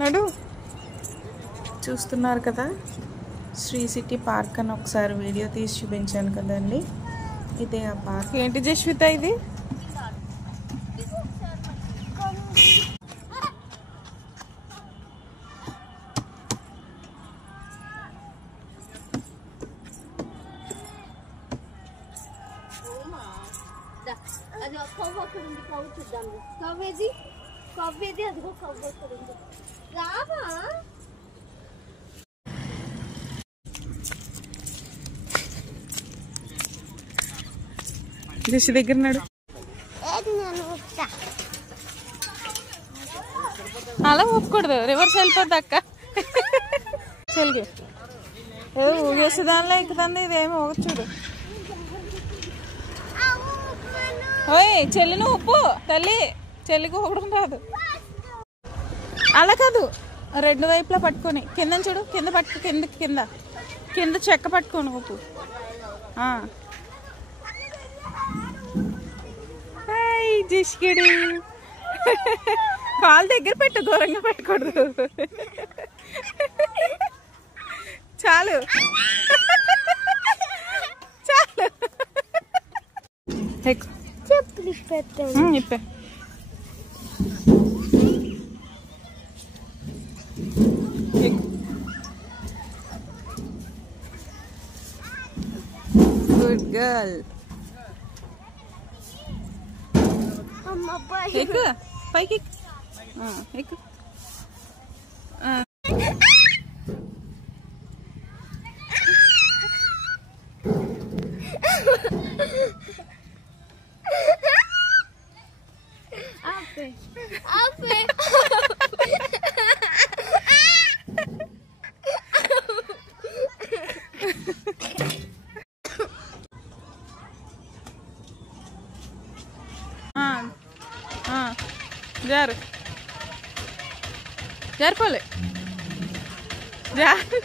నడు. చూస్తున్నారు కదా, శ్రీ సిటీ పార్క్ అని ఒకసారి వీడియో తీసి చూపించాను కదండి. ఇదే ఆ పార్క్. ఏంటి జస్విత ఇది? అది కవ్వ అక్కడ ఉంది, కవ్వ చూద్దాం. కవ్వేది కవ్వేది అదిగో కవ్వ అక్కడ ఉంది. రావా దిశ దగ్గర నడు. అలా ఒప్పుకూడదు, రివర్స్ వెళ్ళిపోద్ది అక్క. చెల్లి ఏదో ఊగేసే దానిలో ఎక్కుతుంది, ఇదేమో చూడు. ఓయ్ చెల్లిని ఉప్పు తల్లి, చెల్లికి ఊగడం రాదు. అలా కాదు, రెండు వైపులా పట్టుకొని కింద చూడు, కింద పట్టుకు, కింద కింద కింద చెక్క పట్టుకోను ఉప్పు. జిష్కిడి కాలు దగ్గర పెట్టు, ఘోరంగా పెట్టకూడదు. చాలు చాలు. ఇప్పే గుడ్ గర్ల్. ఎక్కు పైకి ఎక్కు. జారు జారిపోలే. జారు